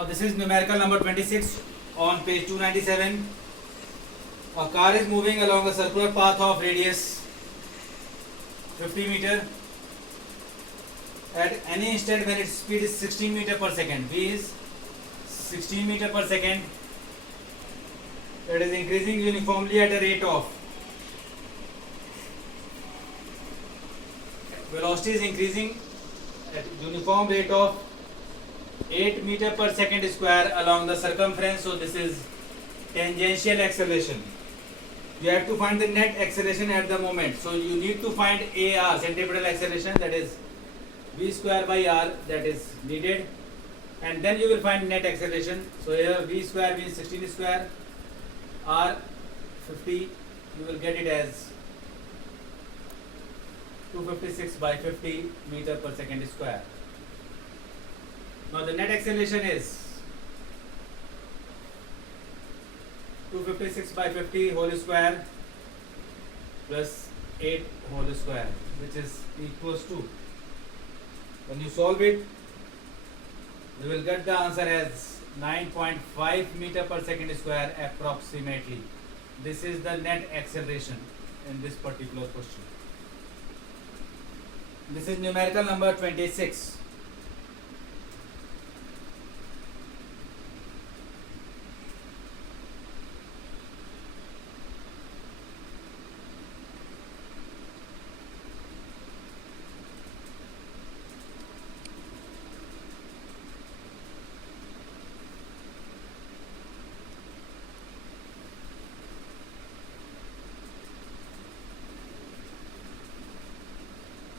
Now this is numerical number 26 on page 297. A car is moving along a circular path of radius 50 meter at any instant when its speed is 16 meter per second. V is 16 meter per second. It is increasing uniformly at a rate of velocity is increasing at uniform rate of 8 meter per second square along the circumference. So this is tangential acceleration. You have to find the net acceleration at the moment. So you need to find AR, centripetal acceleration, that is V square by R, that is needed, and then you will find net acceleration. So here V square means 16 square, R 50, you will get it as 256 by 50 meter per second square. Now the net acceleration is 256 by 50 whole square plus 8 whole square, which is equals to, when you solve it, you will get the answer as 9.5 meter per second square approximately. This is the net acceleration in this particular question. This is numerical number 26.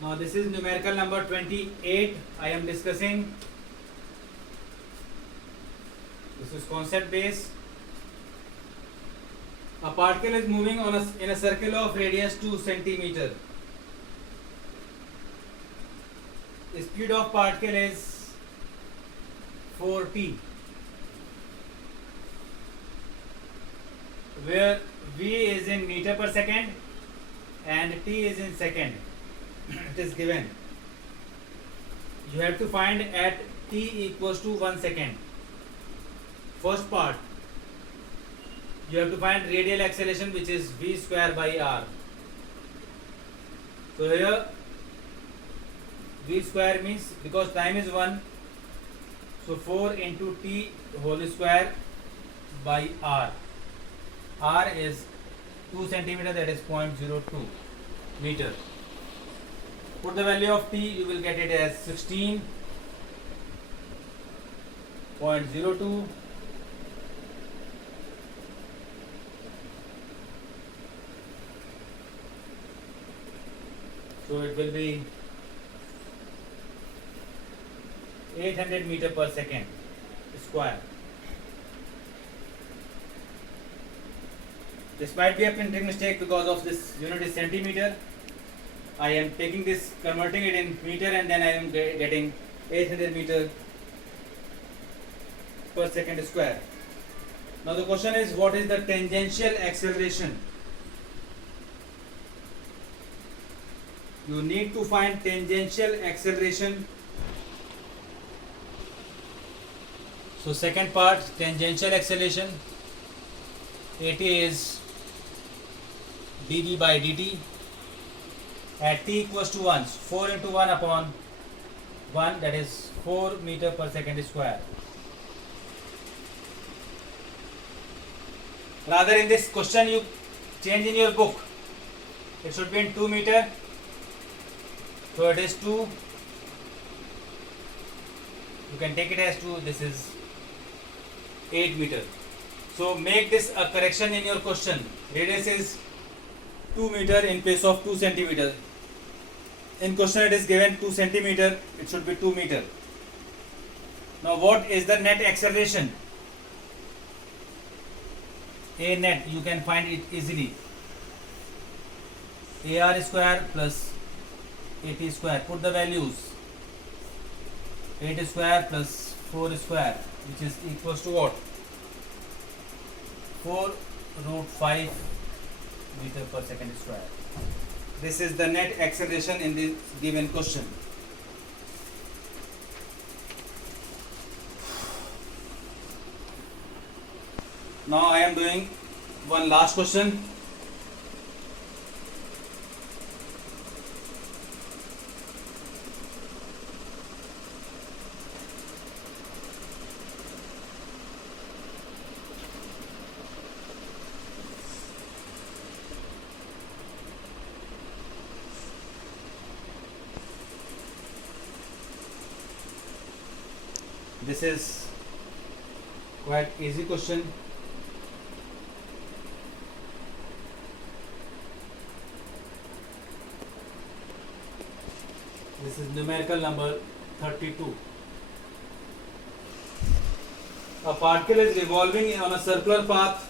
Now this is numerical number 28. I am discussing. This is concept based. A particle is moving in a circle of radius 2 centimeter. The speed of particle is 4t, where v is in meter per second and t is in second. It is given. You have to find at t equals to 1 second. First part, you have to find radial acceleration, which is v square by r. So here v square means, because time is 1, so 4 into t whole square by r. R is 2 centimeter, that is 0.02 meter. Put the value of t, you will get it as 16.02. So it will be 800 meter per second square. This might be a printing mistake because of this unit is centimeter. I am taking this, converting it in meter, and then I am getting 800 meter per second square. Now the question is, what is the tangential acceleration? You need to find tangential acceleration. So second part, tangential acceleration, AT is dv by dt. At t equals to 1, 4 into 1 upon 1, that is 4 meter per second square. Rather, in this question you change in your book, it should be in 2 meter, so it is 2, you can take it as 2, this is 8 meter. So make this a correction in your question. Radius is 2 meter in place of 2 centimeter. In question it is given 2 centimeter, it should be 2 meter. Now what is the net acceleration? A net, you can find it easily. AR square plus AT square. Put the values. 8 square plus 4 square, which is equals to what? 4 root 5 meter per second square. This is the net acceleration in the given question. Now I am doing one last question. This is quite easy question. This is numerical number 32. A particle is revolving on a circular path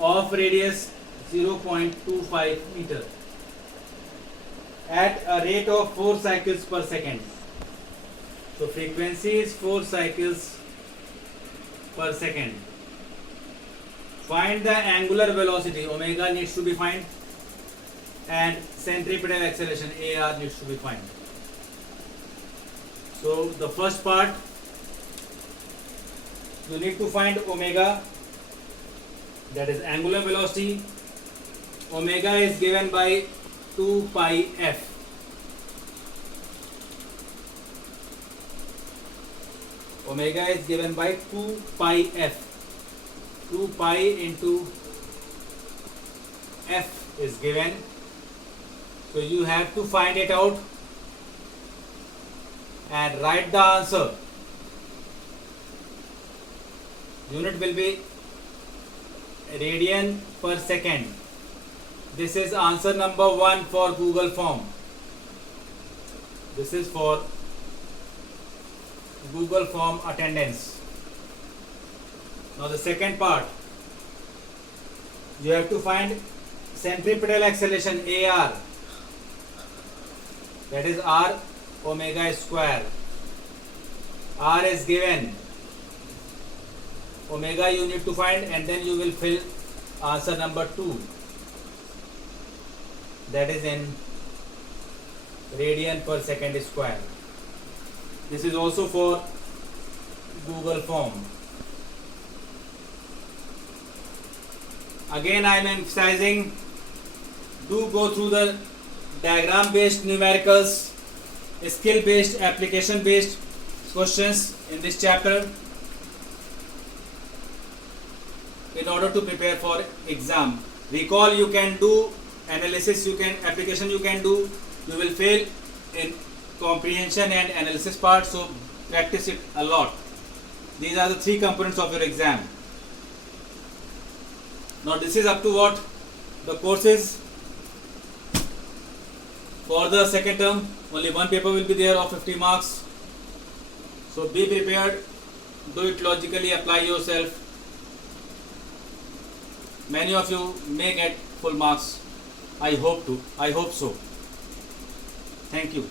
of radius 0.25 meter at a rate of 4 cycles per second. So frequency is 4 cycles per second. Find the angular velocity, omega needs to be found, and centripetal acceleration, AR, needs to be found. So the first part, you need to find omega, that is angular velocity. Omega is given by 2 pi f. Omega is given by 2 pi f. 2 pi into f is given. So you have to find it out and write the answer. Unit will be radian per second. This is answer number 1 for Google form. This is for Google form attendance. Now the second part, you have to find centripetal acceleration, AR, that is R omega square. R is given, omega you need to find, and then you will fill answer number 2, that is in radian per second square. This is also for Google form. Again I am emphasizing, do go through the diagram based numericals, skill based, application based questions in this chapter in order to prepare for exam. Recall, you can do analysis, you can application, you can do, you will fail in comprehension and analysis part, so practice it a lot. These are the 3 components of your exam. Now this is up to what the course is. For the second term, only one paper will be there of 50 marks. So be prepared, do it logically, apply yourself. Many of you may get full marks. I hope so. Thank you.